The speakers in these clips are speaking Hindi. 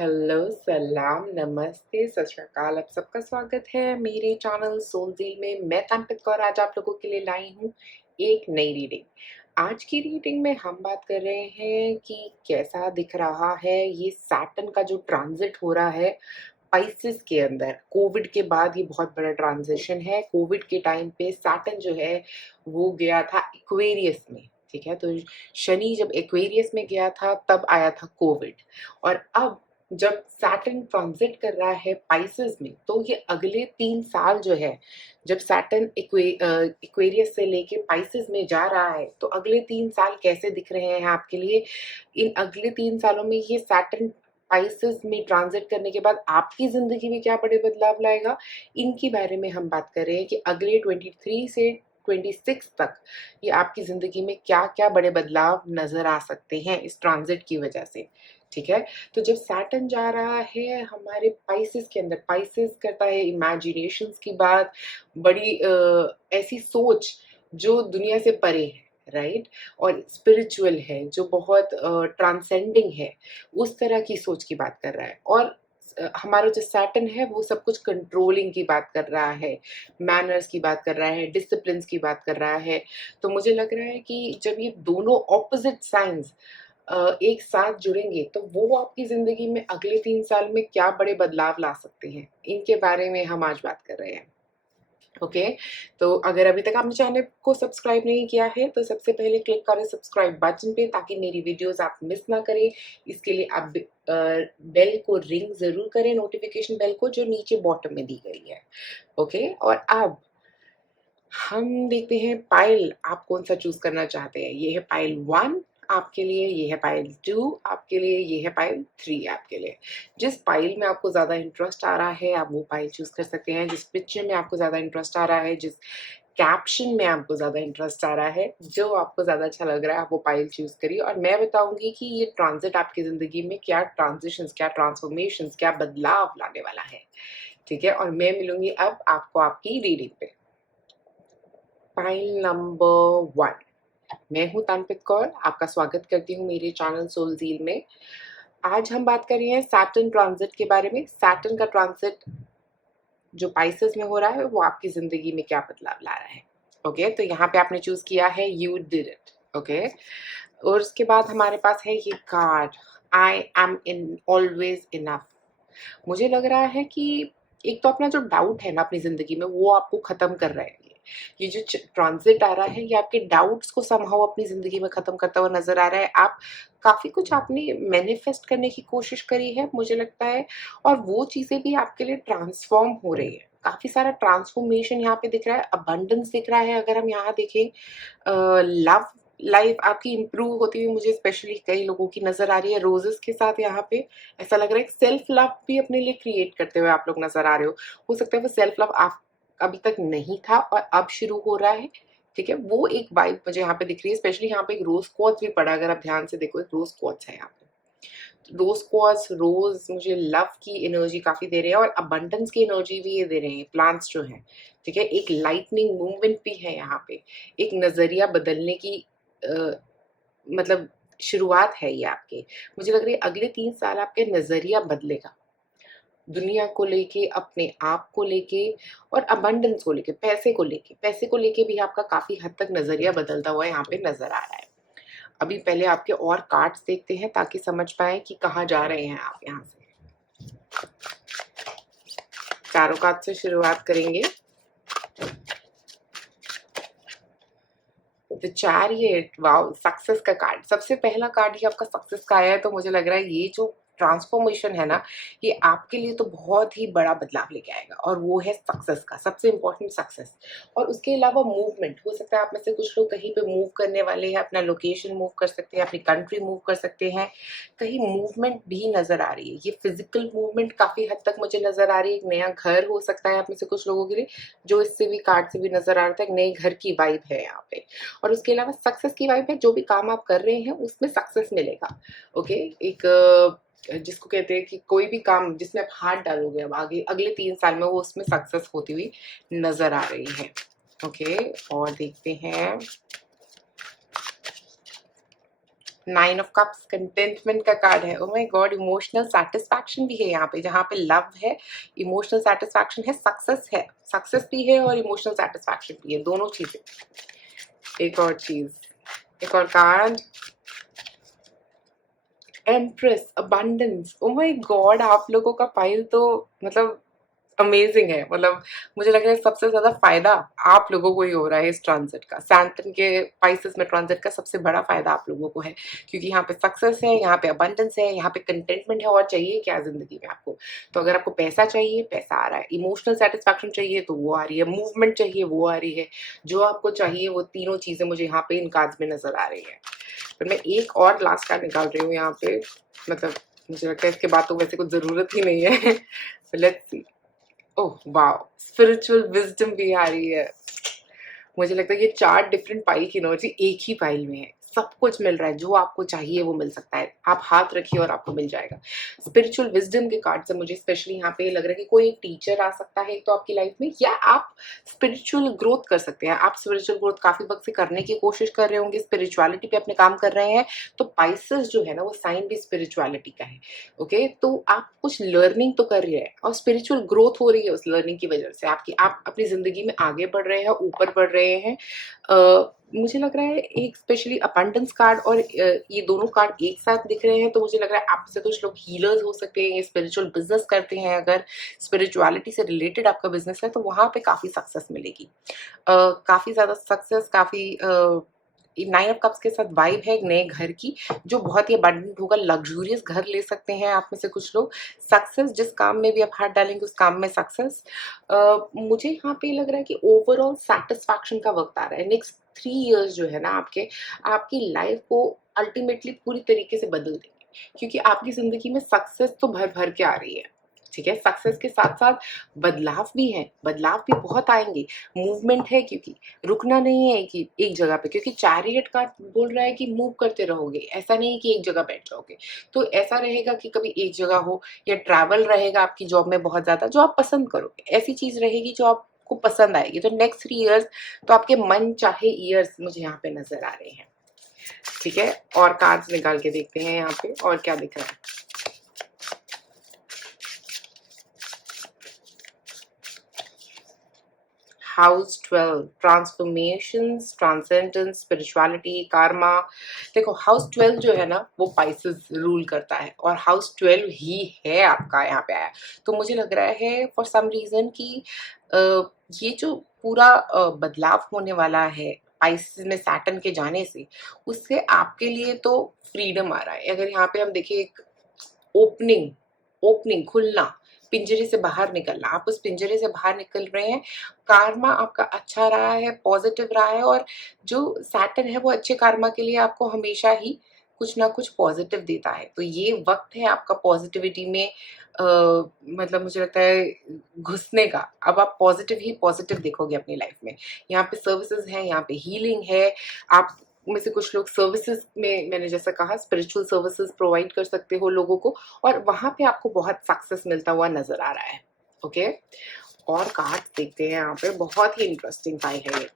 हेलो, सलाम, नमस्ते, सत श्री अकाल। आप सबका स्वागत है मेरे चैनल सोलज़ील में। मैं तनपित कौर आज आप लोगों के लिए लाई हूँ एक नई रीडिंग। आज की रीडिंग में हम बात कर रहे हैं कि कैसा दिख रहा है ये सैटर्न का जो ट्रांजिट हो रहा है स्पाइसेस के अंदर। कोविड के बाद ये बहुत बड़ा ट्रांजिशन है। कोविड के टाइम पे सैटर्न जो है वो गया था एक्वेरियस में, ठीक है। तो शनि जब एक्वेरियस में गया था तब आया था कोविड। और अब जब सैटर्न ट्रांजिट कर रहा है पाइसेस में, तो ये अगले 3 साल जो है, जब सैटर्न एक्वेरियस से लेके पाइसेस में जा रहा है, तो अगले 3 साल कैसे दिख रहे हैं आपके लिए। इन अगले 3 सालों में ये सैटर्न स्पाइसेस में ट्रांजिट करने के बाद आपकी जिंदगी में क्या बड़े बदलाव लाएगा, इनके बारे में हम बात कर रहे हैं कि अगले 23 से 26 तक ये आपकी जिंदगी में क्या क्या बड़े बदलाव नजर आ सकते हैं इस ट्रांजिट की वजह से, ठीक है। तो जब सैटर्न जा रहा है हमारे पाइसेस के अंदर, पाइसेस करता है इमेजिनेशंस की बात, बड़ी ऐसी सोच जो दुनिया से परे है, राइट, और स्पिरिचुअल है, जो बहुत ट्रांसेंडिंग है, उस तरह की सोच की बात कर रहा है। और हमारा जो सैटर्न है वो सब कुछ कंट्रोलिंग की बात कर रहा है, मैनर्स की बात कर रहा है, डिसिप्लिन की बात कर रहा है। तो मुझे लग रहा है कि जब ये दोनों ऑपोजिट साइंस एक साथ जुड़ेंगे तो वो आपकी जिंदगी में अगले 3 साल में क्या बड़े बदलाव ला सकते हैं, इनके बारे में हम आज बात कर रहे हैं। ओके, तो अगर अभी तक आपने चैनल को सब्सक्राइब नहीं किया है तो सबसे पहले क्लिक करें सब्सक्राइब बटन पे, ताकि मेरी वीडियोस आप मिस ना करें। इसके लिए आप बेल को रिंग जरूर करें, नोटिफिकेशन बेल को, जो नीचे बॉटम में दी गई है। ओके, और अब हम देखते हैं पाइल आप कौन सा चूज करना चाहते हैं। ये है पाइल 1 आपके लिए, ये है पाइल 2 आपके लिए, ये है पाइल 3 आपके लिए। जिस पाइल में आपको ज्यादा इंटरेस्ट आ रहा है आप वो पाइल चूज कर सकते हैं। जिस पिक्चर में आपको ज्यादा इंटरेस्ट आ रहा है, जिस कैप्शन में आपको ज्यादा इंटरेस्ट आ रहा है, जो आपको ज्यादा अच्छा लग रहा है, आप वो पाइल चूज करिए। और मैं बताऊंगी कि ये ट्रांजिट आपकी जिंदगी में क्या ट्रांजिशंस, क्या ट्रांसफॉर्मेशंस, क्या बदलाव लाने वाला है, ठीक है। और मैं मिलूंगी अब आपको आपकी रीडिंग पे। Pile number 1। मैं हूं तनपित कौर, आपका स्वागत करती हूं मेरे चैनल सोलज़ील में। आज हम बात कर रहे हैं सैटर्न ट्रांजिट के बारे में। सैटर्न का ट्रांजिट जो पाइसेस में हो रहा है वो आपकी जिंदगी में क्या बदलाव ला रहा है। ओके, तो यहाँ पे आपने चूज किया है यू डिड इट। ओके, और उसके बाद हमारे पास है ये card, I am in always enough. मुझे लग रहा है कि एक तो अपना जो डाउट है ना अपनी जिंदगी में, वो आपको खत्म कर रहा है। ये जो ट्रांजिट आ रहा है ये आपके डाउट्स को समहाउ अपनी जिंदगी में खत्म करता हुआ नजर आ रहा है। आप काफी कुछ आपने मैनिफेस्ट करने की कोशिश करी है मुझे लगता है, और वो चीजें भी आपके लिए ट्रांसफॉर्म हो रही है। काफी सारा ट्रांसफॉर्मेशन यहाँ पे दिख रहा है, अबंडेंस दिख रहा है। अगर हम यहाँ देखें, लव लाइफ आपकी इंप्रूव होती हुई मुझे स्पेशली कई लोगों की नजर आ रही है रोजेस के साथ। यहाँ पे ऐसा लग रहा है सेल्फ लव भी अपने लिए क्रिएट करते हुए आप लोग नजर आ रहे हो सकता है वो सेल्फ लव आप अभी तक नहीं था और अब शुरू हो रहा है, ठीक है। वो एक वाइब मुझे यहाँ पे दिख रही है। स्पेशली यहाँ पे एक रोज क्वार्ट्ज भी पड़ा, अगर आप ध्यान से देखो एक रोज क्वार्ट्ज है यहाँ पे। रोज क्वार्ट्ज, रोज मुझे लव की एनर्जी काफी दे रहे हैं, और अबंडेंस की एनर्जी भी ये दे रहे हैं प्लांट्स जो है, ठीक है। एक लाइटनिंग मूवमेंट भी है यहाँ पे, एक नजरिया बदलने की मतलब शुरुआत है ये आपके। मुझे लग रही है अगले 3 साल आपके नजरिया बदलेगा दुनिया को लेके, अपने आप को लेके, और अबंडेंस को लेके, पैसे को लेके भी आपका काफी हद तक नजरिया बदलता हुआ यहाँ पे नजर आ रहा है। अभी पहले आपके और कार्ड्स देखते हैं ताकि समझ पाए कि कहाँ जा रहे हैं आप। यहाँ से चारों कार्ड से शुरुआत करेंगे। तो 4 ये वाओ, सक्सेस का कार्ड, सबसे पहला कार्ड ही आपका सक्सेस का आया है। तो मुझे लग रहा है ये जो ट्रांसफॉर्मेशन है ना, ये आपके लिए तो बहुत ही बड़ा बदलाव लेके आएगा, और वो है सक्सेस का, सबसे इंपॉर्टेंट सक्सेस। और उसके अलावा मूवमेंट हो सकता है, आप में से कुछ लोग कहीं पे मूव करने वाले हैं, अपना लोकेशन मूव कर सकते हैं, अपनी कंट्री मूव कर सकते हैं। कहीं मूवमेंट भी नजर आ रही है, ये फिजिकल मूवमेंट काफी हद तक मुझे नजर आ रही है। एक नया घर हो सकता है आप में से कुछ लोगों के लिए, जो इससे भी कार्ड से भी नजर आ रहा था, एक नए घर की वाइब है यहाँ पे। और उसके अलावा सक्सेस की वाइब है, जो भी काम आप कर रहे हैं उसमें सक्सेस मिलेगा। ओके, एक जिसको कहते हैं कि कोई भी काम जिसमें आप हाथ डालोगे अब आगे अगले 3 साल में, वो उसमें सक्सेस होती हुई नजर आ रही है। ओके, और देखते हैं नाइन ऑफ कप्स कंटेंटमेंट का कार्ड है। ओह माय गॉड, इमोशनल सेटिस्फैक्शन भी है यहाँ पे, जहाँ पे लव है, इमोशनल सेटिस्फैक्शन है, सक्सेस भी है और इमोशनल सेटिस्फैक्शन भी है, दोनों चीजें। एक और चीज, एक और card, empress, abundance. Oh my God, आप लोगों का पाइल तो मतलब अमेजिंग है। मतलब मुझे लग रहा है सबसे ज्यादा फायदा आप लोगों को ही हो रहा है इस ट्रांजिट का। सैटर्न के पाइसेस में ट्रांजिट का सबसे बड़ा फायदा आप लोगों को है, क्योंकि यहाँ पे सक्सेस है, यहाँ पे अबंडेंस है, यहाँ पे कंटेंटमेंट है। और चाहिए क्या जिंदगी में आपको? तो अगर आपको पैसा चाहिए, पैसा आ रहा है। इमोशनल सेटिस्फैक्शन चाहिए तो वो आ रही है। मूवमेंट चाहिए, वो आ रही है। जो आपको चाहिए वो तीनों चीजें मुझे यहाँ पे इन कार्ड्स में नजर आ रही है। पर मैं एक और लास्ट कार्ड निकाल रही हूँ यहाँ पे। मतलब मुझे लगता है इसके बाद तो वैसे कुछ जरूरत ही नहीं है। Let's see. Oh wow, spiritual wisdom भी आ रही है। मुझे लगता है ये 4 डिफरेंट पाइल की एनर्जी एक ही पाइल में है। सब कुछ मिल रहा है, जो आपको चाहिए वो मिल सकता है। आप हाथ रखिए और आपको मिल जाएगा। स्पिरिचुअल विजडम के कार्ड से मुझे स्पेशली यहाँ पे लग रहा है कि कोई एक टीचर आ सकता है तो आपकी लाइफ में, या आप स्पिरिचुअल ग्रोथ कर सकते हैं। आप स्पिरिचुअल ग्रोथ काफी वक्त से करने की कोशिश कर रहे होंगे, स्पिरिचुअलिटी पे अपने काम कर रहे हैं। तो पाइसेस जो है ना, वो साइन भी स्पिरिचुअलिटी का है। ओके, तो आप कुछ लर्निंग तो कर रहे हैं और स्पिरिचुअल ग्रोथ हो रही है उस लर्निंग की वजह से। आप अपनी जिंदगी में आगे बढ़ रहे हैं, ऊपर बढ़ रहे हैं। मुझे लग रहा है एक स्पेशली अबंडेंस कार्ड और ये दोनों कार्ड एक साथ दिख रहे हैं, तो मुझे लग रहा है आपसे कुछ लोग हीलर्स हो सकते हैं, स्पिरिचुअल बिजनेस करते हैं। अगर स्पिरिचुअलिटी से रिलेटेड आपका बिजनेस है तो वहां पे काफी सक्सेस मिलेगी। काफी ज्यादा सक्सेस, काफी नाइन ऑफ कप्स के साथ वाइब है एक नए घर की, जो बहुत ही अबंडेंट होगा। लग्जूरियस घर ले सकते हैं आप में से कुछ लोग। सक्सेस, जिस काम में भी आप हाथ डालेंगे उस काम में सक्सेस। मुझे यहाँ पे लग रहा है कि ओवरऑल सेटिस्फैक्शन का वक्त आ रहा है। नेक्स्ट 3 इयर्स जो है ना आपकी लाइफ को अल्टीमेटली पूरी तरीके से बदल देंगे, क्योंकि आपकी जिंदगी में सक्सेस तो भर भर के आ रही है। ठीक है, सक्सेस के साथ साथ बदलाव भी है, बदलाव भी बहुत आएंगे। मूवमेंट है, क्योंकि रुकना नहीं है कि एक जगह पे, क्योंकि चैरियट का बोल रहा है कि मूव करते रहोगे, ऐसा नहीं कि एक जगह बैठ जाओगे। तो ऐसा रहेगा कि कभी एक जगह हो, या ट्रैवल रहेगा आपकी जॉब में बहुत ज्यादा, जो आप पसंद करोगे। ऐसी चीज रहेगी जो आपको पसंद आएगी। तो नेक्स्ट 3 इयर्स तो आपके मन चाहे ईयर्स मुझे यहाँ पे नजर आ रहे हैं। ठीक है, और कार्ड्स निकाल के देखते हैं यहाँ पे और क्या दिख रहा है। House 12, transformations, transcendence, spirituality, Karma. देखो, हाउस 12 जो है ना वो पाइसेस रूल करता है, और हाउस 12 ही है आपका यहाँ पे आया। तो मुझे लग रहा है फॉर सम रीजन कि ये जो पूरा बदलाव होने वाला है पाइसेस में सैटर्न के जाने से, उससे आपके लिए तो फ्रीडम आ रहा है। अगर यहाँ पे हम देखें, एक ओपनिंग, खुलना, पिंजरे से बाहर निकलना। आप उस पिंजरे से बाहर निकल रहे हैं। कार्मा आपका अच्छा रहा है, पॉजिटिव रहा है, और जो सैटर्न है वो अच्छे कार्मा के लिए आपको हमेशा ही कुछ ना कुछ पॉजिटिव देता है। तो ये वक्त है आपका पॉजिटिविटी में मतलब मुझे लगता है घुसने का। अब आप पॉजिटिव ही पॉजिटिव देखोगे अपनी लाइफ में। यहाँ पे सर्विसेज है, यहाँ पे हीलिंग है। आप में से कुछ लोग सर्विसेज में, मैंने जैसा कहा, स्पिरिचुअल सर्विसेज प्रोवाइड कर सकते हो लोगों को, और वहां पे आपको बहुत सक्सेस मिलता हुआ नजर आ रहा है। ओके, और कार्ड देखते हैं यहाँ पे, बहुत ही इंटरेस्टिंग फाइल है ये।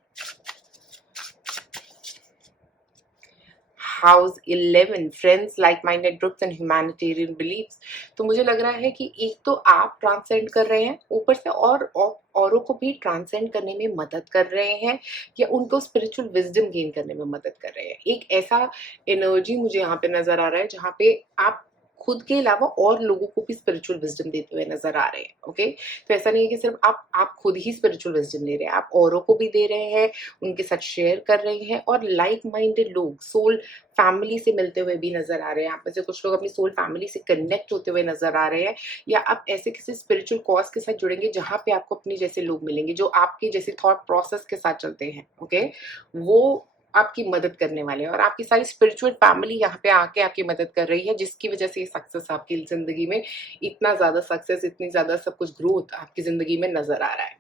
House 11, friends, like minded groups and humanitarian believes. तो मुझे लग रहा है कि एक तो आप ट्रांसेंड कर रहे हैं, ऊपर से औरों को भी ट्रांसेंड करने में मदद कर रहे हैं, या उनको स्पिरिचुअल विजडम गेन करने में मदद कर रहे हैं। एक ऐसा एनर्जी मुझे यहाँ पे नजर आ रहा है जहाँ पे आप खुद के अलावा और लोगों को भी स्पिरिचुअल विजडम देते हुए नजर आ रहे हैं। ओके, तो ऐसा नहीं है कि सिर्फ आप खुद ही स्पिरिचुअल विजडम ले रहे हैं, आप औरों को भी दे रहे हैं, उनके साथ शेयर कर रहे हैं। और लाइक माइंडेड लोग, सोल फैमिली से मिलते हुए भी नजर आ रहे हैं। आप में से कुछ लोग अपनी सोल फैमिली से कनेक्ट होते हुए नजर आ रहे हैं, या आप ऐसे किसी स्पिरिचुअल कॉज के साथ जुड़ेंगे जहां पे आपको अपने जैसे लोग मिलेंगे, जो आपके जैसे थॉट प्रोसेस के साथ चलते हैं। ओके, वो आपकी मदद करने वाले हैं, और आपकी सारी स्पिरिचुअल फैमिली यहाँ पे आके आपकी मदद कर रही है, जिसकी वजह से ये सक्सेस आपकी जिंदगी में, इतना ज्यादा सक्सेस, इतनी ज्यादा सब कुछ ग्रोथ आपकी जिंदगी में नजर आ रहा है।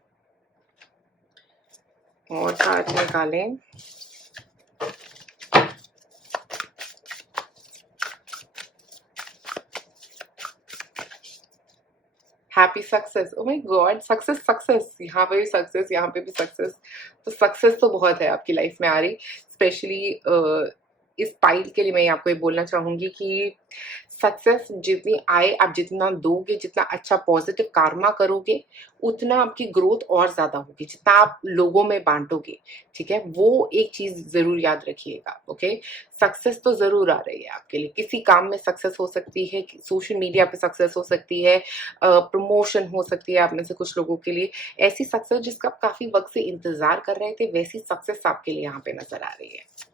और कार्ड निकालें। Happy success, oh my God, success success, यहाँ पे भी सक्सेस, यहाँ पे भी सक्सेस। तो सक्सेस तो बहुत है आपकी लाइफ में आ रही, स्पेशली इस पाइल के लिए मैं आपको ये बोलना चाहूँगी कि सक्सेस जितनी आए, आप जितना दोगे, जितना अच्छा पॉजिटिव कार्मा करोगे, उतना आपकी ग्रोथ और ज़्यादा होगी, जितना आप लोगों में बाँटोगे, ठीक है? वो एक चीज़ ज़रूर याद रखिएगा, ओके? सक्सेस तो ज़रूर आ रही है आपके लिए, किसी काम में सक्सेस हो सकती है, सोशल मीडिया पे सक्सेस हो सकती है, प्रमोशन हो सकती है आप में से कुछ लोगों के लिए, ऐसी सक्सेस जिसका आप काफ़ी वक़्त से इंतज़ार कर रहे थे, वैसी सक्सेस आपके लिए यहाँ पे नज़र आ रही है।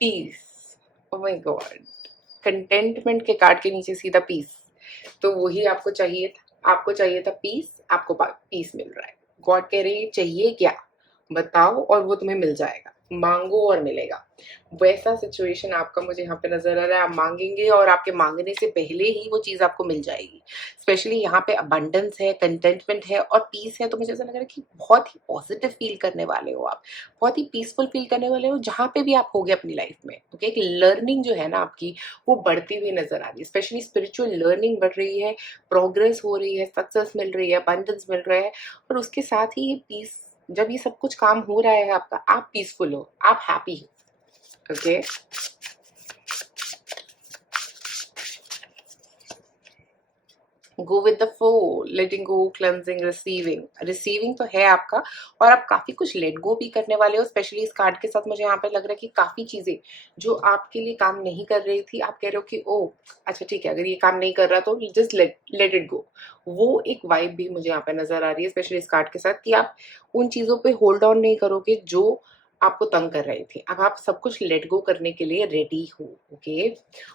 Peace, oh my god! Contentment के कार्ड के नीचे सीधा पीस, तो वही आपको चाहिए था, आपको चाहिए था पीस, आपको पीस मिल रहा है। गॉड कह रही है चाहिए क्या, बताओ और वो तुम्हें मिल जाएगा, मांगो और मिलेगा। वैसा सिचुएशन आपका मुझे यहाँ पे नजर आ रहा है, आप मांगेंगे और आपके मांगने से पहले ही वो चीज आपको मिल जाएगी। स्पेशली यहाँ पे अबंडेंस है, कंटेंटमेंट है और पीस है, तो मुझे ऐसा लग रहा है कि बहुत ही पॉजिटिव फील करने वाले हो आप, बहुत ही पीसफुल फील करने वाले हो जहाँ पे भी आप होगे अपनी लाइफ में, ओके? एक लर्निंग जो है ना आपकी, वो बढ़ती हुई नजर आ रही है, स्पेशली स्पिरिचुअल लर्निंग बढ़ रही है, प्रोग्रेस हो रही है, सक्सेस मिल रही है, अबंडेंस मिल रहा है, और उसके साथ ही ये पीस, जब ये सब कुछ काम हो रहा है आपका, आप पीसफुल हो, आप हैप्पी हो, okay? Go with the flow, letting go, cleansing, receiving. Receiving तो है आपका, और आप काफी कुछ लेट गो भी करने वाले हो। स्पेशली इस कार्ड के साथ मुझे यहाँ पे लग रहा है कि काफी चीजें जो आपके लिए काम नहीं कर रही थी, आप कह रहे हो कि ओ अच्छा ठीक है, अगर ये काम नहीं कर रहा तो जस्ट लेट इट गो। वो एक वाइब भी मुझे यहाँ पे नजर आ रही है, स्पेशली इस कार्ड के साथ, कि आप उन चीजों पे होल्ड ऑन नहीं करोगे जो आपको तंग कर रही थी। अब आप सब कुछ लेट गो करने के लिए रेडी हो, ओके?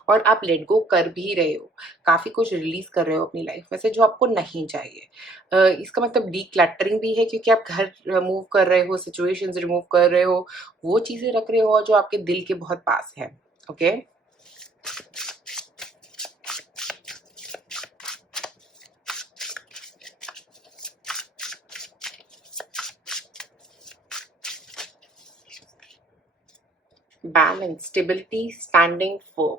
और आप लेट गो कर भी रहे हो, काफ़ी कुछ रिलीज़ कर रहे हो अपनी लाइफ में से जो आपको नहीं चाहिए। इसका मतलब डिक्लटरिंग भी है, क्योंकि आप घर रिमूव कर रहे हो, सिचुएशंस रिमूव कर रहे हो, वो चीज़ें रख रहे हो जो आपके दिल के बहुत पास है, okay? Balance, stability, standing firm,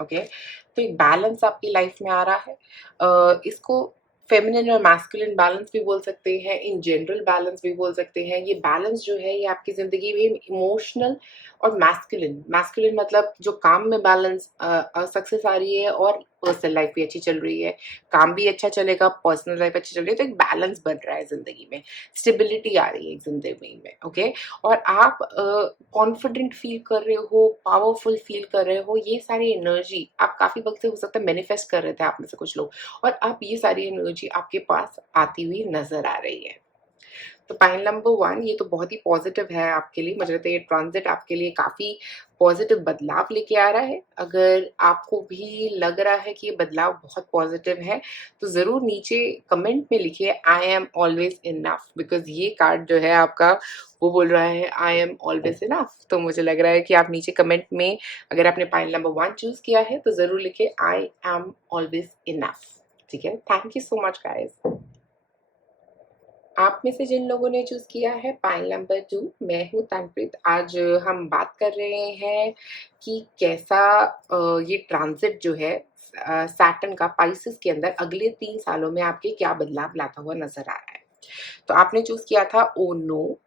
okay? तो एक बैलेंस आपकी लाइफ में आ रहा है। इसको फेमिनिन और मैस्कुलिन बैलेंस भी बोल सकते हैं, इन जनरल बैलेंस भी बोल सकते हैं। ये बैलेंस जो है ये आपकी ज़िंदगी में इमोशनल और मैस्कुलिन, मैस्कुलिन मतलब जो काम में बैलेंस, सक्सेस आ रही है और पर्सनल लाइफ भी अच्छी चल रही है, काम भी अच्छा चलेगा, पर्सनल लाइफ अच्छी चल रही है, तो एक बैलेंस बन रहा है ज़िंदगी में, स्टेबिलिटी आ रही है ज़िंदगी में, ओके? और आप कॉन्फिडेंट फील कर रहे हो, पावरफुल फील कर रहे हो, ये सारी एनर्जी आप काफ़ी वक़्त से हो सकता है मैनिफेस्ट कर रहे थे आप में से कुछ लोग, और अब ये सारी एनर्जी आपके पास आती हुई नज़र आ रही है। तो पॉइंट नंबर 1, ये तो बहुत ही पॉजिटिव है आपके लिए, मुझे लगता है ये ट्रांज़िट आपके लिए काफ़ी पॉजिटिव बदलाव लेके आ रहा है। अगर आपको भी लग रहा है कि ये बदलाव बहुत पॉजिटिव है, तो ज़रूर नीचे कमेंट में लिखिए I am always enough, because ये कार्ड जो है आपका वो बोल रहा है आई एम ऑलवेज़ इनफ। तो मुझे लग रहा है कि आप नीचे कमेंट में, अगर आपने पॉइंट नंबर 1 चूज़ किया है, तो ज़रूर लिखिए आई एम ऑलवेज़ इनफ, ठीक है? Thank you so much guys. आप में से जिन लोगों ने चूज़ किया है पाइल नंबर 2, मैं हूँ तनप्रीत। आज हम बात कर रहे हैं कि कैसा ये ट्रांज़िट जो है सैटर्न का पाइसेस के अंदर अगले 3 सालों में आपके क्या बदलाव लाता हुआ नज़र आ रहा है। तो आपने चूज़ किया था ओह नो,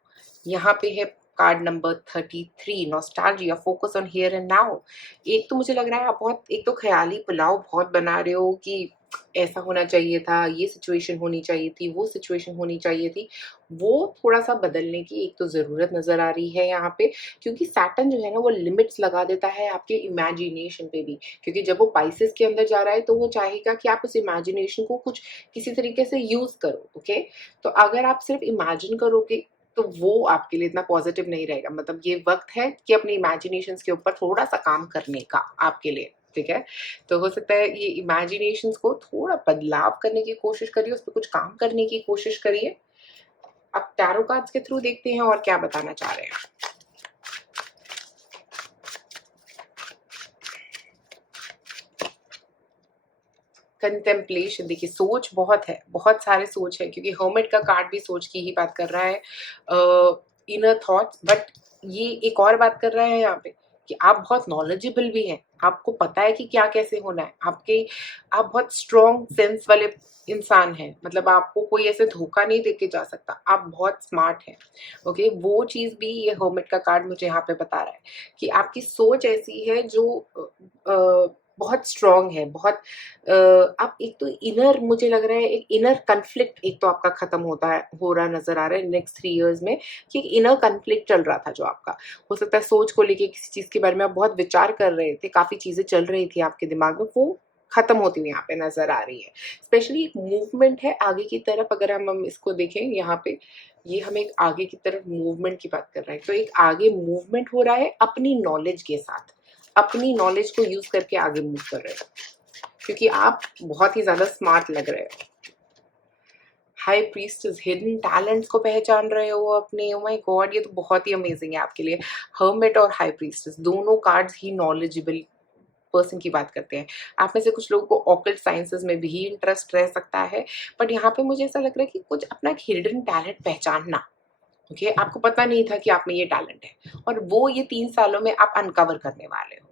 यहाँ पे है card number 33, nostalgia, focus on here and now. एक तो मुझे लग रहा है आप बहुत, एक तो ख़याली पुलाव बहुत बना रहे हो कि ऐसा होना चाहिए था, ये सिचुएशन होनी चाहिए थी, वो सिचुएशन होनी चाहिए थी। वो थोड़ा-सा बदलने की एक तो ज़रूरत नज़र आ रही है यहाँ पे, क्योंकि सैटर्न जो है ना वो लिमिट्स लगा देता है आपके इमेजिनेशन पे भी। क्योंकि जब वो पाइसेस के अंदर जा रहा है तो वो चाहेगा कि आप उस इमेजिनेशन को कुछ किसी तरीके से यूज़ करो, ओके? तो अगर आप सिर्फ़ इमेजिन करोगे तो वो आपके लिए इतना पॉज़िटिव नहीं रहेगा। मतलब ये वक़्त है कि अपनी इमेजिनेशंस के ऊपर थोड़ा-सा काम करने का आपके लिए, ठीक है? तो हो सकता है ये इमेजिनेशंस को थोड़ा बदलाव करने की कोशिश करिए, उस पे कुछ काम करने की कोशिश करिए। अब टैरो कार्ड्स के थ्रू देखते हैं और क्या बताना चाह रहे हैं। कंटेम्पलेशन, देखिए सोच बहुत है, बहुत सारे सोच है, क्योंकि हर्मिट का कार्ड भी सोच की ही बात कर रहा है, इनर थॉट्स, बट ये एक और बात कर रहा है यहाँ पे कि आप बहुत नॉलेजेबल भी हैं, आपको पता है कि क्या कैसे होना है, आप बहुत स्ट्रॉन्ग सेंस वाले इंसान हैं, मतलब आपको कोई ऐसे धोखा नहीं देके जा सकता, आप बहुत स्मार्ट हैं। ओके, वो चीज़ भी ये हर्मिट का कार्ड मुझे यहाँ पे बता रहा है कि आपकी सोच ऐसी है जो बहुत स्ट्रॉन्ग है, बहुत आप एक तो इनर, मुझे लग रहा है एक इनर कन्फ्लिक्ट एक तो आपका खत्म हो रहा नजर आ रहा है नेक्स्ट 3 इयर्स में, कि एक इनर कन्फ्लिक्ट चल रहा था जो आपका, हो सकता है सोच को लेके किसी चीज के बारे में आप बहुत विचार कर रहे थे, काफी चीजें चल रही थी आपके दिमाग में, वो खत्म होती हुई यहाँ पे नजर आ रही है। स्पेशली एक मूवमेंट है आगे की तरफ, अगर हम इसको देखें यहाँ पे, ये हम एक आगे की तरफ मूवमेंट की बात कर रहे हैं, तो एक आगे मूवमेंट हो रहा है अपनी नॉलेज के साथ, अपनी नॉलेज को यूज करके आगे मूव कर रहे हो, क्योंकि आप बहुत ही ज्यादा स्मार्ट लग रहे हो। हाई प्रीस्टेस, हिडन टैलेंट्स को पहचान रहे हो अपने, ओ माय गॉड, ये तो बहुत ही अमेजिंग है आपके लिए। हर्मिट और हाई प्रीस्टेस दोनों कार्ड्स ही नॉलेजेबल पर्सन की बात करते हैं। आप में से कुछ लोगों को ऑकल्ट साइंसेस में भी इंटरेस्ट रह सकता है, बट यहाँ पे मुझे ऐसा लग रहा है कि कुछ अपना एक हिडन टैलेंट पहचानना, ओके, आपको पता नहीं था कि आप में ये टैलेंट है, और वो ये 3 सालों में आप अनकवर करने वाले हो।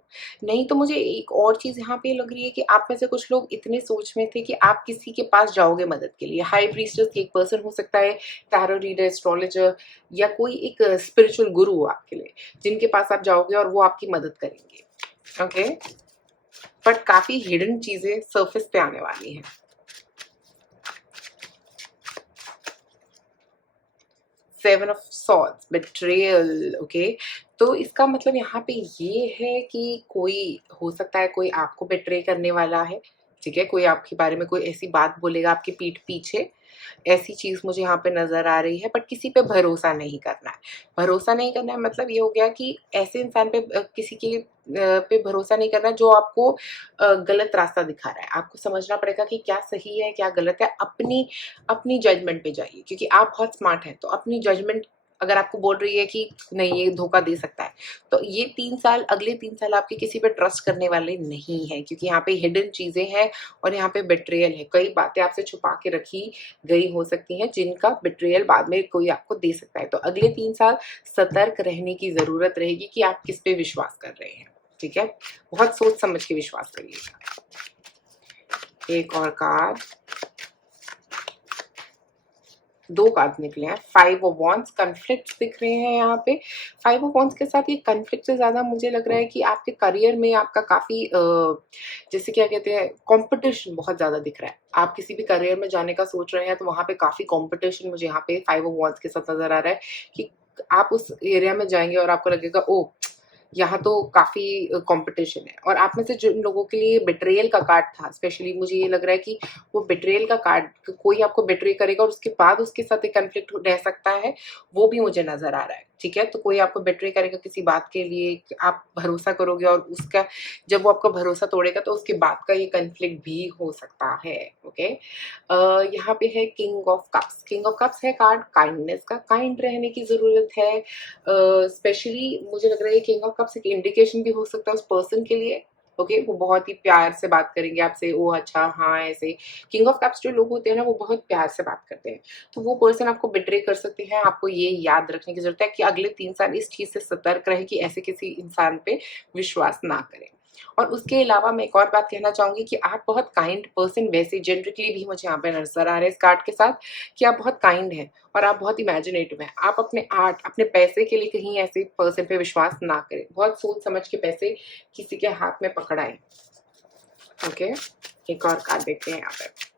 नहीं तो मुझे एक और चीज यहाँ पे लग रही है कि आप में से कुछ लोग इतने सोच में थे कि आप किसी के पास जाओगे मदद के लिए। हाई प्रीस्टेस एक पर्सन हो सकता है, टैरो रीडर, एस्ट्रोलॉजर, या कोई एक स्पिरिचुअल गुरु हो आपके लिए, जिनके पास आप जाओगे और वो आपकी मदद करेंगे। ओके, बट काफी हिडन चीजें सरफेस पे आने वाली हैं। Seven of swords, betrayal, okay, तो इसका मतलब यहाँ पे ये है कि कोई हो सकता है, कोई आपको बिट्रे करने वाला है, ठीक है, कोई आपके बारे में कोई ऐसी बात बोलेगा आपकी पीठ पीछे, ऐसी चीज मुझे यहाँ पे नजर आ रही है, बट किसी पे भरोसा नहीं करना है। भरोसा नहीं करना है मतलब ये हो गया कि ऐसे इंसान पे किसी के पे भरोसा नहीं करना जो आपको गलत रास्ता दिखा रहा है। आपको समझना पड़ेगा कि क्या सही है क्या गलत है, अपनी अपनी जजमेंट पे जाइए, क्योंकि आप बहुत स्मार्ट हैं, तो अपनी जजमेंट अगर आपको बोल रही है कि नहीं ये धोखा दे सकता है, तो ये 3 साल, अगले 3 साल आपके किसी पे ट्रस्ट करने वाले नहीं है, क्योंकि यहाँ पे हिडन चीजें हैं और यहाँ पे बेट्रियल है। कई बातें आपसे छुपा के रखी गई हो सकती हैं, जिनका बिट्रियल बाद में कोई आपको दे सकता है। तो अगले 3 साल सतर्क रहने की जरूरत रहेगी कि आप किस पे विश्वास कर रहे हैं, ठीक है, बहुत सोच समझ के विश्वास करिएगा। एक और कार्ड, 2 कार्ड निकले हैं, 5 ऑफ वॉन्ड्स, कन्फ्लिक्ट दिख रहे हैं यहाँ पे। 5 ऑफ वॉन्ड्स के साथ ये कन्फ्लिक्ट से ज्यादा मुझे लग रहा है कि आपके करियर में आपका काफी जैसे क्या कहते हैं, कंपटीशन बहुत ज्यादा दिख रहा है। आप किसी भी करियर में जाने का सोच रहे हैं तो वहां पे काफी कंपटीशन मुझे यहाँ पे 5 ऑफ वॉन्ड्स के साथ नजर आ रहा है, कि आप उस एरिया में जाएंगे और आपको लगेगा ओ यहाँ तो काफी कंपटीशन है। और आप में से जिन लोगों के लिए बिट्रेयल का कार्ड था, स्पेशली मुझे ये लग रहा है कि वो बिट्रेयल का कार्ड, कोई आपको बिट्रे करेगा और उसके बाद उसके साथ एक कन्फ्लिक्ट रह सकता है, वो भी मुझे नजर आ रहा है, ठीक है। तो कोई आपको बिट्रे करेगा किसी बात के लिए, आप भरोसा करोगे और उसका, जब वो आपका भरोसा तोड़ेगा तो उसके बाद का ये कन्फ्लिक्ट भी हो सकता है। ओके, यहाँ पे है king of cups. King of cups है कार्ड काइंडनेस का, काइंड रहने की जरूरत है। स्पेशली मुझे लग रहा है किंग ऑफ कप्स एक इंडिकेशन भी हो सकता है उस पर्सन के लिए। ओके, वो बहुत ही प्यार से बात करेंगे आपसे, ओ अच्छा हाँ ऐसे। किंग ऑफ कप्स जो लोग होते हैं ना, वो बहुत प्यार से बात करते हैं, तो वो पर्सन आपको बिट्रे कर सकते हैं। आपको ये याद रखने की जरूरत है कि अगले 3 साल इस चीज से सतर्क रहे कि ऐसे किसी इंसान पे विश्वास ना करें। और उसके अलावा मैं एक और बात कहना चाहूंगी कि आप बहुत काइंड पर्सन वैसे जनरली भी मुझे यहाँ पे नजर आ रहा है इस कार्ड के साथ, कि आप बहुत काइंड हैं और आप बहुत इमेजिनेटिव हैं। आप अपने आर्ट, अपने पैसे के लिए कहीं ऐसे पर्सन पे विश्वास ना करें, बहुत सोच समझ के पैसे किसी के हाथ में पकड़ाएं। ओके, एक और कार्ड देखते हैं यहाँ पे,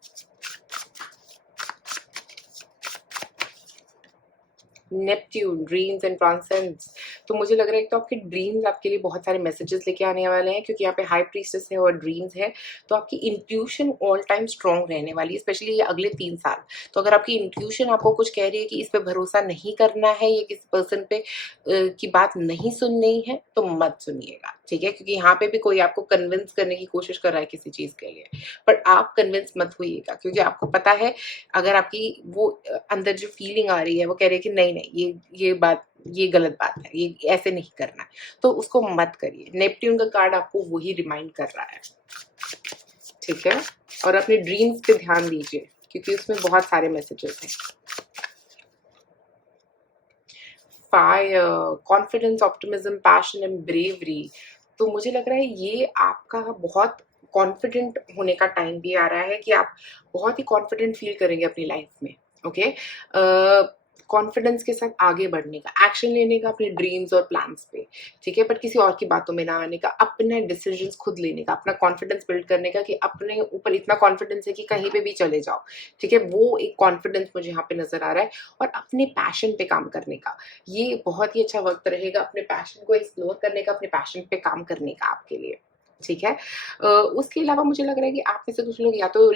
नेपट्यून, ड्रीम्स एंड ट्रांसेंड्स। तो मुझे लग रहा है तो आपके ड्रीम्स आपके लिए बहुत सारे मैसेजेस लेके आने वाले हैं, क्योंकि यहाँ पे हाई प्रीस्टेस है और ड्रीम्स है, तो आपकी इंट्यूशन ऑल टाइम स्ट्रांग रहने वाली है, स्पेशली ये अगले 3 साल। तो अगर आपकी इंट्यूशन आपको कुछ कह रही है कि इस पे भरोसा नहीं करना है, ये किसी पर्सन पे की बात नहीं सुननी है, तो मत सुनिएगा, ठीक है, क्योंकि यहाँ पे भी कोई आपको कन्विंस करने की कोशिश कर रहा है किसी चीज के लिए, बट आप कन्विंस मत होइएगा, क्योंकि आपको पता है अगर आपकी वो अंदर जो फीलिंग आ रही है वो कह रही है कि नहीं नहीं ये बात, ये गलत बात है, ये ऐसे नहीं करना है, तो उसको मत करिए। नेपट्यून का कार्ड आपको वही रिमाइंड कर रहा है, ठीक है। और अपने ड्रीम्स पे ध्यान दीजिए, क्योंकि उसमें बहुत सारे मैसेजेस हैं। Fire, confidence, optimism, passion and bravery. तो मुझे लग रहा है ये आपका बहुत कॉन्फिडेंट होने का टाइम भी आ रहा है कि आप बहुत ही कॉन्फिडेंट फील करेंगे अपनी लाइफ में। ओके, कॉन्फिडेंस के साथ आगे बढ़ने का, एक्शन लेने का अपने ड्रीम्स और प्लान्स पे, ठीक है, बट किसी और की बातों में ना आने का, अपने डिसीजंस खुद लेने का, अपना कॉन्फिडेंस बिल्ड करने का कि अपने ऊपर इतना कॉन्फिडेंस है कि कहीं पे भी चले जाओ, ठीक है, वो एक कॉन्फिडेंस मुझे यहाँ पे नजर आ रहा है। और अपने पैशन पे काम करने का, ये बहुत ही अच्छा वक्त रहेगा अपने पैशन को एक्सप्लोर करने का, अपने पैशन पे काम करने का आपके लिए, ठीक है। उसके अलावा मुझे लग रहा है कि आप में से कुछ लोग या तो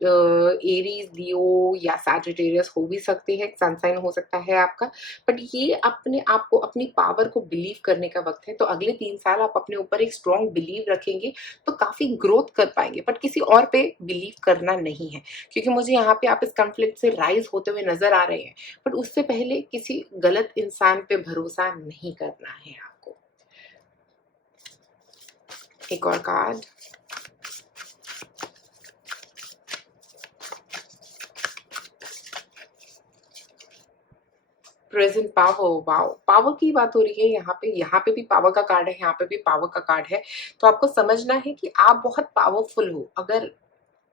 एरीज, लियो या सैजिटेरियस हो भी सकते हैं, सन साइन हो सकता है आपका, बट ये अपने आप को, अपनी पावर को बिलीव करने का वक्त है। तो अगले 3 साल आप अपने ऊपर एक स्ट्रॉन्ग बिलीव रखेंगे तो काफी ग्रोथ कर पाएंगे, बट किसी और पे बिलीव करना नहीं है, क्योंकि मुझे यहाँ पे आप इस कॉन्फ्लिक्ट से राइज होते हुए नजर आ रहे हैं, बट उससे पहले किसी गलत इंसान पे भरोसा नहीं करना है आपको। एक और card, present power. Wow, power की बात हो रही है यहाँ पे भी पावर का कार्ड है, यहाँ पे भी पावर का कार्ड है। तो आपको समझना है कि आप बहुत पावरफुल हो। अगर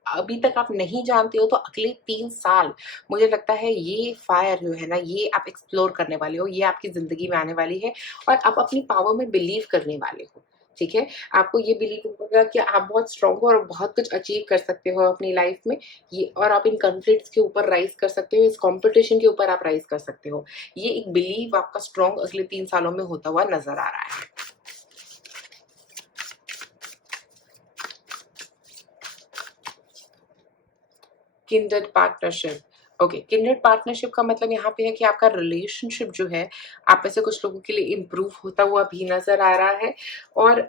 अभी तक आप नहीं जानते हो तो अगले 3 साल मुझे लगता है ये फायर जो है ना, ये आप एक्सप्लोर करने वाले हो, ये आपकी जिंदगी में आने वाली है और आप अपनी पावर में बिलीव करने वाले हो, ठीक है। आपको ये बिलीव होगा कि आप बहुत स्ट्रांग हो और बहुत कुछ अचीव कर सकते हो अपनी लाइफ में, ये, और आप इन कॉन्फ्लिक्ट्स के ऊपर राइज कर सकते हो, इस कंपटीशन के ऊपर आप राइज कर सकते हो। ये एक बिलीव आपका स्ट्रांग अगले 3 सालों में होता हुआ नजर आ रहा है। Kindred partnership. Okay, kindred partnership का मतलब यहाँ पे है कि आपका रिलेशनशिप जो है आप में से कुछ लोगों के लिए इम्प्रूव होता हुआ भी नजर आ रहा है। और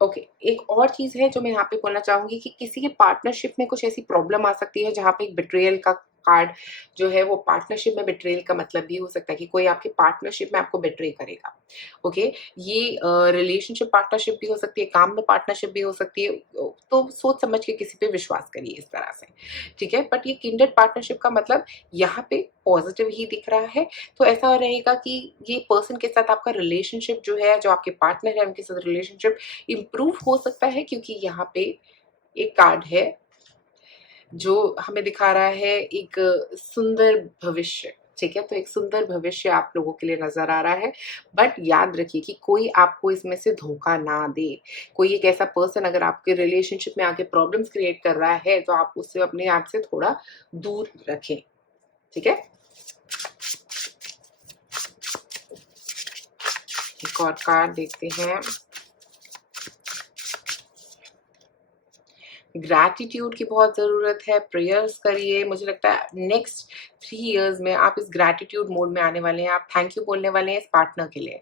ओके, एक और चीज है जो मैं यहाँ पे बोलना चाहूंगी कि किसी के पार्टनरशिप में कुछ ऐसी प्रॉब्लम आ सकती है जहाँ पे एक बिट्रेयल का कार्ड जो है, वो पार्टनरशिप में बिट्रेयल का मतलब भी हो सकता है कि कोई आपके पार्टनरशिप में आपको बिट्रे करेगा। ओके, ये रिलेशनशिप पार्टनरशिप भी हो सकती है, काम में पार्टनरशिप भी हो सकती है। तो सोच समझ के किसी पे विश्वास करिए इस तरह से, ठीक है। बट ये किंडर्ड पार्टनरशिप का मतलब यहाँ पे पॉजिटिव ही दिख रहा है। तो ऐसा रहेगा कि ये पर्सन के साथ आपका रिलेशनशिप जो है, जो आपके पार्टनर है उनके साथ रिलेशनशिप इम्प्रूव हो सकता है, क्योंकि यहाँ पे एक कार्ड है जो हमें दिखा रहा है एक सुंदर भविष्य, ठीक है। तो एक सुंदर भविष्य आप लोगों के लिए नजर आ रहा है। बट याद रखिए कि कोई आपको इसमें से धोखा ना दे। कोई एक ऐसा पर्सन अगर आपके रिलेशनशिप में आके प्रॉब्लम्स क्रिएट कर रहा है तो आप उससे अपने आप से थोड़ा दूर रखें, ठीक है। एक और कार्ड देखते हैं। ग्रैटिट्यूड की बहुत ज़रूरत है, प्रेयर्स करिए। मुझे लगता है नेक्स्ट 3 इयर्स में आप इस ग्रैटिट्यूड मोड में आने वाले हैं। आप थैंक यू बोलने वाले हैं इस पार्टनर के लिए,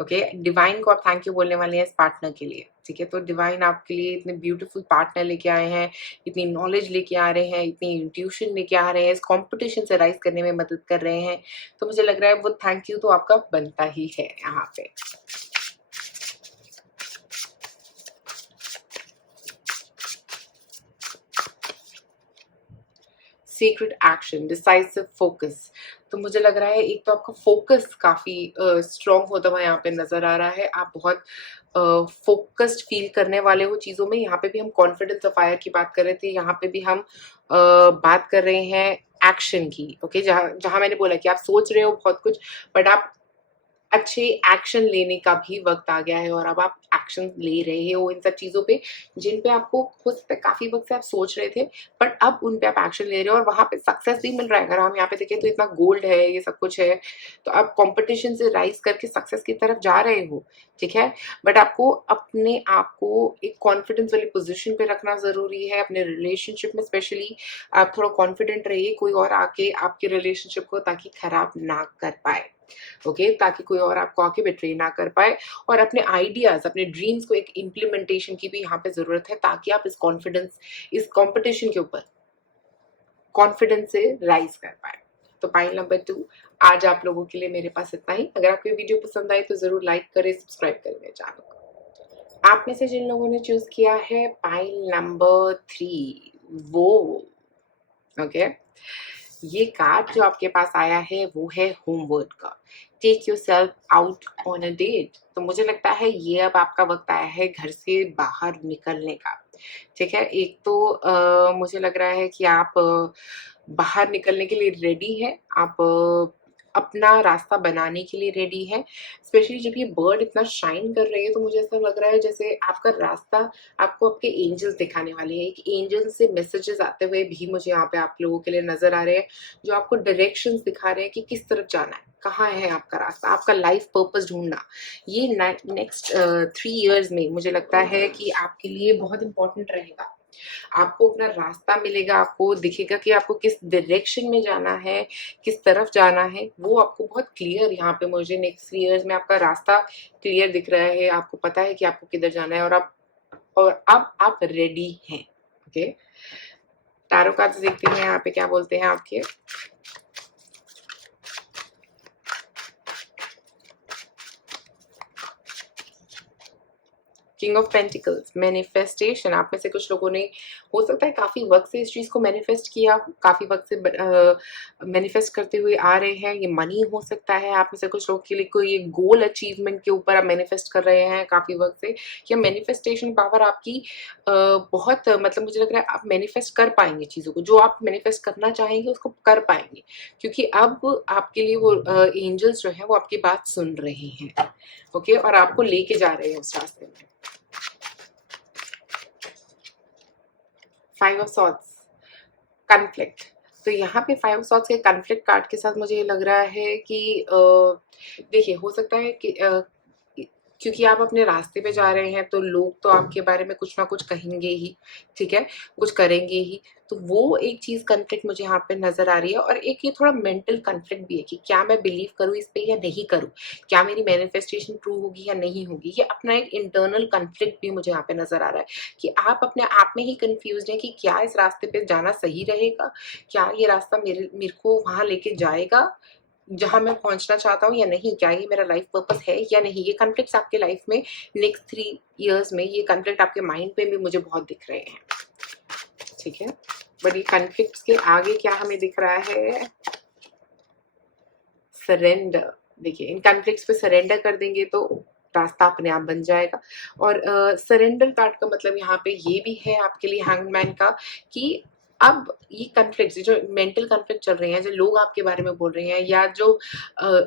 ओके। डिवाइन को आप थैंक यू बोलने वाले हैं इस पार्टनर के लिए, ठीक है। तो डिवाइन आपके लिए इतने ब्यूटीफुल पार्टनर लेके आए हैं, इतनी नॉलेज लेके आ रहे हैं, इतनी इंट्यूशन लेके आ रहे हैं, इस कॉम्पिटिशन से राइज करने में मदद कर रहे हैं। तो मुझे लग रहा है वो थैंक यू तो आपका बनता ही है यहाँ पे। Secret action, decisive focus. तो मुझे लग रहा है एक तो आपका फोकस काफी स्ट्रांग होता हुआ यहाँ पे नजर आ रहा है। आप बहुत फोकस्ड फील करने वाले हो चीजों में। यहाँ पे भी हम कॉन्फिडेंस ऑफ फायर की बात कर रहे थे, यहाँ पे भी हम बात कर रहे हैं एक्शन की, ओके। जहाँ जहाँ मैंने बोला कि आप सोच रहे हो बहुत कुछ, बट आप अच्छे एक्शन लेने का भी वक्त आ गया है और अब आप एक्शन ले रहे हो इन सब चीजों पे, जिन पे आपको हो सकता है काफी वक्त से आप सोच रहे थे, बट अब उन पे आप एक्शन ले रहे हो और वहां पे सक्सेस भी मिल रहा है। अगर हम यहाँ पे देखें तो इतना गोल्ड है, ये सब कुछ है, तो आप कंपटीशन से राइज करके सक्सेस की तरफ जा रहे हो, ठीक है। बट आपको अपने आप को एक कॉन्फिडेंस वाली पोजिशन पे रखना जरूरी है। अपने रिलेशनशिप में स्पेशली आप थोड़ा कॉन्फिडेंट रहिए, कोई और आके आपके रिलेशनशिप को ताकि खराब ना कर पाए, ओके, ताकि कोई और आपको आके बिट्रे ना कर पाए। और अपने आइडियाज, अपने ड्रीम्स को एक इम्प्लीमेंटेशन की भी यहाँ पे जरूरत है, ताकि आप इस कॉन्फिडेंस, इस कंपटीशन के ऊपर कॉन्फिडेंस से राइज कर पाए। तो पाइल नंबर 2 आज आप लोगों के लिए मेरे पास इतना ही। अगर आपको वीडियो पसंद आई तो जरूर लाइक करें, सब्सक्राइब करें मेरे चैनल को। आप में से जिन लोगों ने चूज किया है पाइल नंबर 3, वो, ओके, ये कार्ड जो आपके पास आया है वो है होमवर्क का। Take yourself out on a date. तो मुझे लगता है ये अब आपका वक्त आया है घर से बाहर निकलने का। ठीक है, एक तो मुझे लग रहा है कि आप बाहर निकलने के लिए रेडी हैं, आप अपना रास्ता बनाने के लिए रेडी हैं। स्पेशली जब ये बर्ड इतना शाइन कर रही है तो मुझे ऐसा लग रहा है जैसे आपका रास्ता आपको आपके एंजल्स दिखाने वाले हैं। एक एंजल से मैसेजेस आते हुए भी मुझे यहाँ पे आप लोगों के लिए नजर आ रहे हैं, जो आपको डायरेक्शंस दिखा रहे हैं कि किस तरफ जाना है, कहाँ है आपका रास्ता, आपका लाइफ पर्पस ढूंढना। ये नेक्स्ट 3 इयर्स में मुझे लगता है कि आपके लिए बहुत इंपॉर्टेंट रहेगा। आपको अपना रास्ता मिलेगा, आपको दिखेगा कि आपको किस डायरेक्शन में जाना है, किस तरफ जाना है, वो आपको बहुत क्लियर यहाँ पे मुझे नेक्स्ट 3 इयर्स में आपका रास्ता क्लियर दिख रहा है। आपको पता है कि आपको किधर जाना है और अब आप रेडी हैं। ओके, टैरो कार्ड्स देखते हैं यहाँ पे क्या बोलते हैं आपके। King of pentacles, manifestation. आप में से कुछ लोगों ने हो सकता है काफी वक्त से इस चीज को मैनिफेस्ट किया हो, काफी वक्त से मैनिफेस्ट करते हुए आ रहे हैं। ये मनी हो सकता है आप में से कुछ लोगों के लिए, कोई गोल अचीवमेंट के ऊपर आप मैनिफेस्ट कर रहे हैं काफी वक्त से। या मैनिफेस्टेशन पावर आपकी बहुत मतलब मुझे लग रहा है आप मैनिफेस्ट कर पाएंगे चीजों को, जो आप मैनिफेस्ट करना चाहेंगे उसको कर पाएंगे, क्योंकि अब आपके लिए वो एंजल्स जो है वो आपकी बात सुन रहे हैं। ओके, और आपको लेके जा रहे हैं उस रास्ते में। 5 ऑफ सॉर्ड्स, कन्फ्लिक्ट। तो यहाँ पे 5 ऑफ सॉर्ड्स के कन्फ्लिक्ट कार्ड के साथ मुझे ये लग रहा है कि देखिए हो सकता है कि क्योंकि आप अपने रास्ते पे जा रहे हैं तो लोग तो आपके बारे में कुछ ना कुछ कहेंगे ही, ठीक है, कुछ करेंगे ही। तो वो एक चीज कन्फ्लिक्ट मुझे यहाँ पे नजर आ रही है। और एक ये थोड़ा मेंटल कन्फ्लिक्ट भी है कि क्या मैं बिलीव करूँ इस पे या नहीं करूँ, क्या मेरी मैनिफेस्टेशन ट्रू होगी या नहीं होगी। ये अपना एक इंटरनल कन्फ्लिक्ट भी मुझे यहाँ पे नजर आ रहा है कि आप अपने आप में ही कंफ्यूज हैं कि क्या इस रास्ते पे जाना सही रहेगा, क्या ये रास्ता मेरे मेरे को वहां लेके जाएगा जहां मैं पहुंचना चाहता हूँ या नहीं, क्या ये मेरा लाइफ पर्पस है या नहीं। ये कॉन्फ्लिक्ट्स आपके लाइफ में नेक्स्ट 3 इयर्स में, ये कॉन्फ्लिक्ट आपके माइंड पे भी मुझे बहुत दिख रहे हैं। ठीक है, बट ये कॉन्फ्लिक्ट्स के आगे क्या हमें दिख रहा है, सरेंडर। देखिए इन कॉन्फ्लिक्ट्स पे सरेंडर कर देंगे तो रास्ता अपने आप बन जाएगा। और सरेंडर कार्ड का मतलब यहाँ पे ये भी है आपके लिए हैंगमैन का कि अब ये कॉन्फ्लिक्ट्स जो मेंटल कॉन्फ्लिक्ट चल रहे हैं, जो लोग आपके बारे में बोल रहे हैं, या जो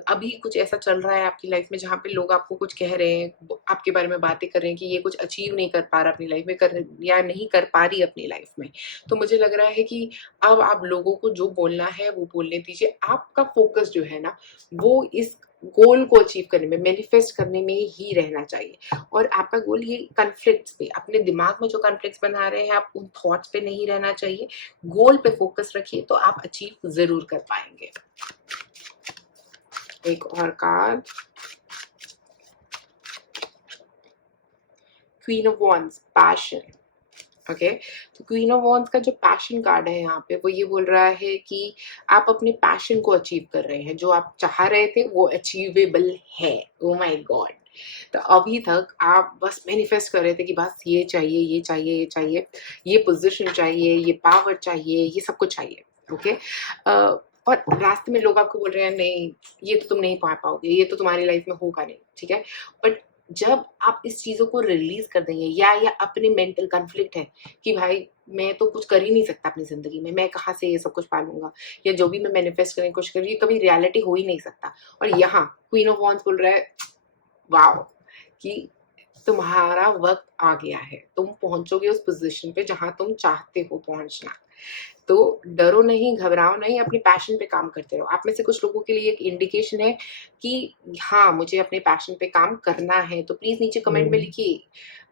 अभी कुछ ऐसा चल रहा है आपकी लाइफ में जहाँ पे लोग आपको कुछ कह रहे हैं, आपके बारे में बातें कर रहे हैं कि ये कुछ अचीव नहीं कर पा रहा अपनी लाइफ में, या नहीं कर पा रही अपनी लाइफ में। तो मुझे लग रहा है कि अब आप लोगों को जो बोलना है वो बोलने दीजिए। आपका फोकस जो है ना वो इस गोल को अचीव करने में, मैनिफेस्ट करने में ही रहना चाहिए। और आपका गोल ये कॉन्फ्लिक्ट्स पे, अपने दिमाग में जो कॉन्फ्लिक्ट्स बना रहे हैं आप उन थॉट्स पे नहीं रहना चाहिए। गोल पे फोकस रखिए तो आप अचीव जरूर कर पाएंगे। एक और card, queen of wands, passion. Okay, तो क्वीन ऑफ वॉन्ड्स का जो पैशन कार्ड है यहाँ पे वो ये बोल रहा है कि आप अपने पैशन को अचीव कर रहे हैं, जो आप चाह रहे थे वो अचीवेबल है। ओ माय गॉड, तो अभी तक आप बस मैनिफेस्ट कर रहे थे कि बस ये चाहिए, ये चाहिए, ये चाहिए, ये पोजीशन चाहिए, ये पावर चाहिए, ये सब कुछ चाहिए। ओके, और रास्ते में लोग आपको बोल रहे हैं नहीं ये तो तुम नहीं पा पाओगे, ये तो तुम्हारी लाइफ में होगा नहीं, ठीक है। बट जब आप इस चीजों को रिलीज कर देंगे, या अपने मेंटल कॉन्फ्लिक्ट है कि भाई मैं तो कुछ कर ही नहीं सकता अपनी जिंदगी में, मैं कहाँ से ये सब कुछ पालूंगा, या जो भी मैं मैनिफेस्ट करने की कोशिश कर रही हूँ कभी रियलिटी हो ही नहीं सकता। और यहाँ क्वीन ऑफ वॉन्ड्स बोल रहा है वाओ कि तुम्हारा वक्त आ गया है, तुम पहुंचोगे उस पोजीशन पे जहां तुम चाहते हो पहुंचना। तो डरो नहीं, घबराओ नहीं, अपने पैशन पे काम करते रहो। आप में से कुछ लोगों के लिए एक इंडिकेशन है कि हाँ मुझे अपने पैशन पे काम करना है, तो प्लीज नीचे कमेंट में लिखिए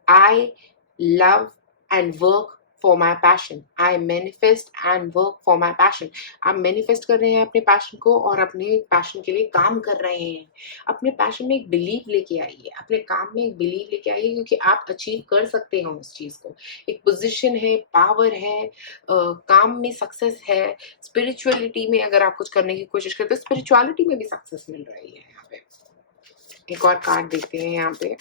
I love and work for my passion, I manifest and work for my passion. आप मैनिफेस्ट कर रहे हैं अपने पैशन को और अपने पैशन के लिए काम कर रहे हैं। अपने पैशन में एक बिलीव लेके आइए, अपने काम में एक बिलीव लेके आइए, क्योंकि आप अचीव कर सकते हैं उस चीज को। एक पोजीशन है, पावर है, काम में सक्सेस है, स्पिरिचुअलिटी में अगर आप कुछ करने की कोशिश करते हो स्पिरिचुअलिटी में भी सक्सेस मिल रही है यहाँ पे। एक और कार्ड देखते हैं यहाँ पे,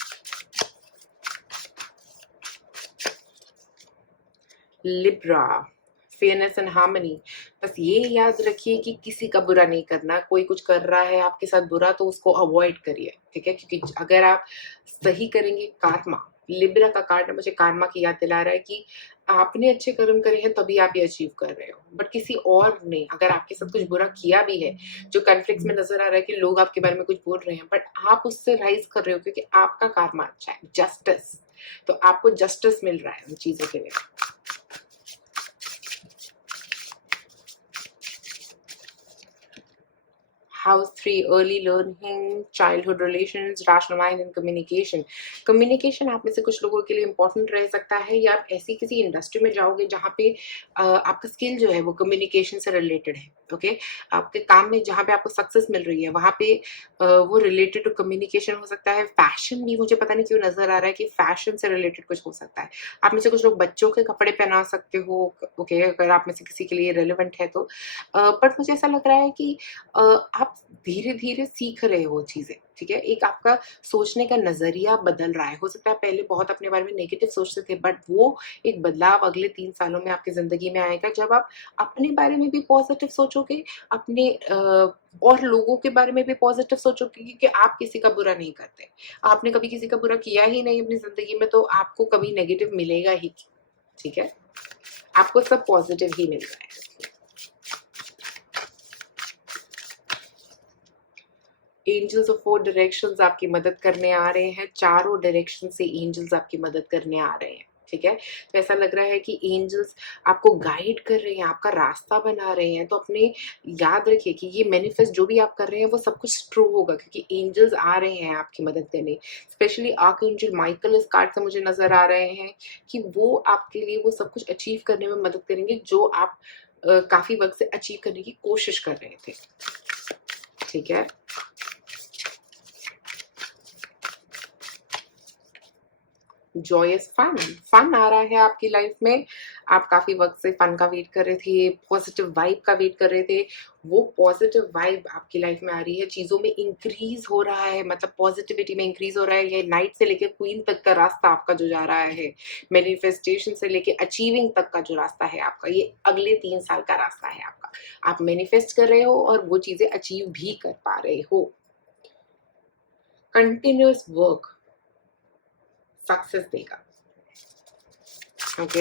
लिब्रा, फेयरनेस एंड हार्मनी। बस ये याद रखिए कि किसी का बुरा नहीं करना, कोई कुछ कर रहा है आपके साथ बुरा तो उसको अवॉइड करिए, ठीक है? क्योंकि अगर आप सही करेंगे, कार्मा, लिब्रा का कार्ड मुझे कार्मा की याद दिला रहा है कि आपने अच्छे कर्म करे हैं तभी आप ये अचीव कर रहे हो, बट किसी और ने अगर आपके साथ कुछ बुरा किया भी है, जो कॉन्फ्लिक्ट्स में नजर आ रहा है कि लोग आपके बारे में कुछ बोल रहे हैं, बट आप उससे राइज कर रहे हो क्योंकि आपका कार्मा अच्छा है, जस्टिस, तो आपको जस्टिस मिल रहा है उन चीजों के लिए। House 3, early learning, childhood relations, rational mind and communication. Communication आप में से कुछ लोगों के लिए important रह सकता है, या आप ऐसी किसी इंडस्ट्री में जाओगे जहाँ पे आपका स्किल जो है वो कम्युनिकेशन से रिलेटेड है, ओके? आपके काम में जहाँ पे आपको सक्सेस मिल रही है वहाँ पे वो रिलेटेड टू कम्युनिकेशन हो सकता है। फैशन भी मुझे पता नहीं क्यों नजर आ रहा है कि फैशन से रिलेटेड कुछ हो सकता है। आप में से कुछ लोग बच्चों के कपड़े पहना सकते हो, ओके, अगर आप में से किसी के लिए रेलिवेंट है तो। बट मुझे ऐसा लग रहा है कि आप धीरे-धीरे सीख रहे हो चीज़ें, ठीक है? एक आपका सोचने का नज़रिया बदल रहा है। हो सकता है पहले बहुत अपने बारे में नेगेटिव सोचते थे, बट वो एक बदलाव अगले 3 सालों में आपकी ज़िंदगी में आएगा जब आप अपने बारे में भी पॉज़िटिव सोचोगे, अपने और लोगों के बारे में भी पॉज़िटिव सोचोगे, क्योंकि आप किसी का बुरा नहीं करते। आपने कभी किसी का बुरा किया ही नहीं अपनी ज़िंदगी में, तो आपको कभी नेगेटिव मिलेगा ही, ठीक है? आपको सब पॉज़िटिव ही मिल रहा है। एंजल्स ऑफ 4 डायरेक्शंस आपकी मदद करने आ रहे हैं, चारों डायरेक्शन से एंजल्स आपकी मदद करने आ रहे हैं, ठीक है? तो ऐसा लग रहा है कि एंजल्स आपको गाइड कर रहे हैं, आपका रास्ता बना रहे हैं, तो अपने याद रखिए कि ये मैनिफेस्ट जो भी आप कर रहे हैं वो सब कुछ ट्रू होगा, क्योंकि एंजल्स आ रहे हैं आपकी मदद करने। स्पेशली आर्कएंजल माइकल इस कार्ड से मुझे नज़र आ रहे हैं कि वो आपके लिए वो सब कुछ अचीव करने में मदद करेंगे जो आप काफ़ी वक़्त से अचीव करने की कोशिश कर रहे थे, ठीक है? जॉयस फन, फन आ रहा है आपकी लाइफ में। आप काफी वक्त से फन का वेट कर रहे थे, पॉजिटिव वाइब का वेट कर रहे थे, वो पॉजिटिव वाइब आपकी लाइफ में आ रही है, चीजों में इंक्रीज हो रहा है, मतलब पॉजिटिविटी में इंक्रीज हो रहा है। ये नाइट से लेके क्वीन तक का रास्ता आपका जो जा रहा है, मैनिफेस्टेशन से लेके अचीविंग तक का जो रास्ता है आपका, ये अगले 3 साल का रास्ता है आपका। आप मैनिफेस्ट कर रहे हो और वो चीजें अचीव भी कर पा रहे हो। कंटिन्यूअस वर्क सक्सेस देगा, ओके?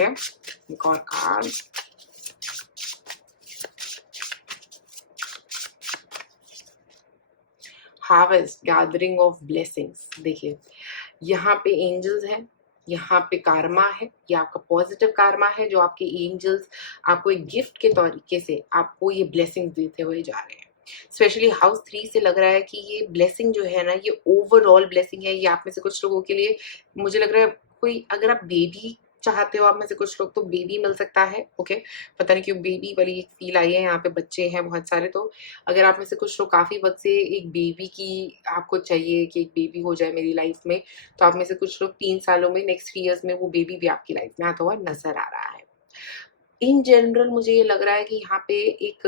एक और card, harvest, gathering of blessings. देखिए यहाँ पे एंजल्स हैं, यहाँ पे कार्मा है, ये आपका पॉजिटिव कार्मा है जो आपके एंजल्स आपको एक गिफ्ट के तरीके से आपको ये ब्लेसिंग देते हुए जा रहे हैं। स्पेशली हाउस 3 से लग रहा है कि ये ब्लेसिंग जो है ना, ये ओवरऑल ब्लेसिंग है। ये आप में से कुछ लोगों के लिए मुझे लग रहा है, कोई अगर आप बेबी चाहते हो आप में से कुछ लोग, तो बेबी मिल सकता है, ओके? पता नहीं क्यों बेबी वाली एक फील आई है, यहाँ पे बच्चे हैं बहुत सारे, तो अगर आप में से कुछ लोग काफ़ी वक़्त से एक बेबी की आपको चाहिए कि एक बेबी हो जाए मेरी लाइफ़ में, तो आप में से कुछ लोग 3 सालों में, नेक्स्ट 3 इयर्स में वो बेबी भी आपकी लाइफ़ में आता हुआ नज़र आ रहा है। इन जनरल मुझे ये लग रहा है कि यहाँ पे एक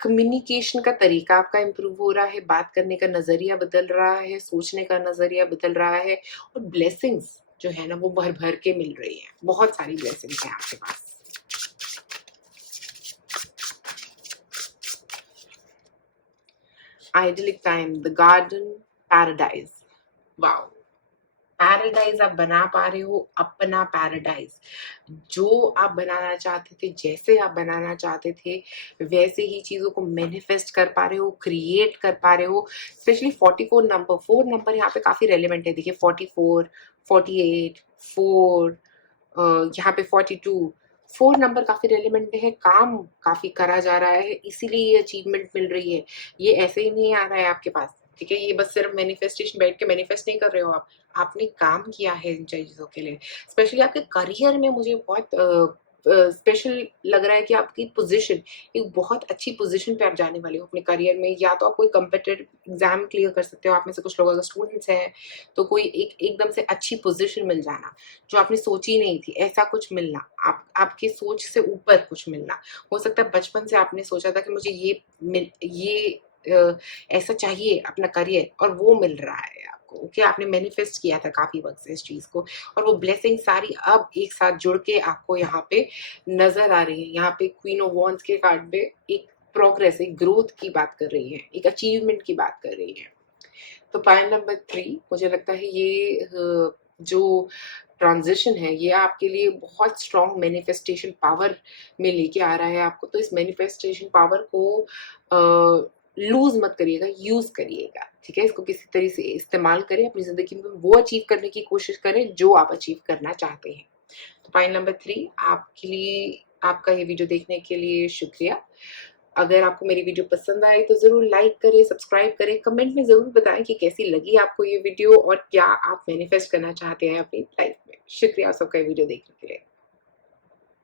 कम्युनिकेशन का तरीका आपका इम्प्रूव हो रहा है, बात करने का नज़रिया बदल रहा है, सोचने का नज़रिया बदल रहा है, और ब्लेसिंग्स जो है ना वो भर-भर के मिल रही हैं। बहुत सारी ब्लेसिंग्स हैं आपके पास। Idyllic time, the garden, paradise. Wow! Paradise आप बना पा रहे हो, अपना पैराडाइज। जो आप बनाना चाहते थे, जैसे आप बनाना चाहते थे, वैसे ही चीज़ों को मैनिफेस्ट कर पा रहे हो, क्रिएट कर पा रहे हो। स्पेशली 44 नंबर, 4 नंबर यहाँ पे काफ़ी रेलेवेंट है। देखिए 44, 48, 4, यहाँ पे 42, 4 नंबर काफ़ी रेलेवेंट है, काम काफ़ी करा जा रहा है, इसीलिए ये अचीवमेंट मिल रही है। ये ऐसे ही नहीं आ रहा है आपके पास, ठीक है? ये बस सिर्फ मैनिफेस्टेशन, बैठ के मैनिफेस्ट नहीं कर रहे हो आप, आपने काम किया है इन चीज़ों के लिए। स्पेशली आपके करियर में मुझे बहुत स्पेशल लग रहा है कि आपकी पोज़ीशन, एक बहुत अच्छी पोज़ीशन पे आप जाने वाले हो अपने करियर में। या तो आप कोई कॉम्पिटिटिव एग्ज़ाम क्लियर कर सकते हो, आप में से कुछ लोग अगर स्टूडेंट्स हैं, तो कोई एक एकदम से अच्छी पोज़ीशन मिल जाना, जो आपने सोची नहीं थी, ऐसा कुछ मिलना, आपकी सोच से ऊपर कुछ मिलना। हो सकता है बचपन से आपने सोचा था कि मुझे ये ऐसा चाहिए अपना करियर, और वो मिल रहा है। आपको। ओके, आपने मैनिफेस्ट किया था काफ़ी वक़्त से इस चीज़ को, और वो ब्लेसिंग सारी अब एक साथ जुड़ के आपको यहाँ पे नज़र आ रही है। यहाँ पे क्वीन ऑफ वॉन्ड्स के कार्ड पे एक प्रोग्रेस, एक ग्रोथ की बात कर रही है, एक अचीवमेंट की बात कर रही है। तो पॉइंट नंबर 3, मुझे लगता है ये जो ट्रांजिशन है ये आपके लिए बहुत स्ट्रॉन्ग मैनिफेस्टेशन पावर में लेके आ रहा है आपको। तो इस मैनिफेस्टेशन पावर को लूज मत करिएगा, यूज करिएगा, ठीक है। इसको किसी तरह से इस्तेमाल करें, अपनी जिंदगी में वो अचीव करने की कोशिश करें जो आप अचीव करना चाहते हैं। तो पॉइंट नंबर 3 आपके लिए, आपका ये वीडियो देखने के लिए शुक्रिया। अगर आपको मेरी वीडियो पसंद आई तो ज़रूर लाइक करें, सब्सक्राइब करें, कमेंट में ज़रूर बताएं कि कैसी लगी आपको ये वीडियो और क्या आप मैनिफेस्ट करना चाहते हैं अपनी लाइफ में। शुक्रिया सबका ये वीडियो देखने के लिए।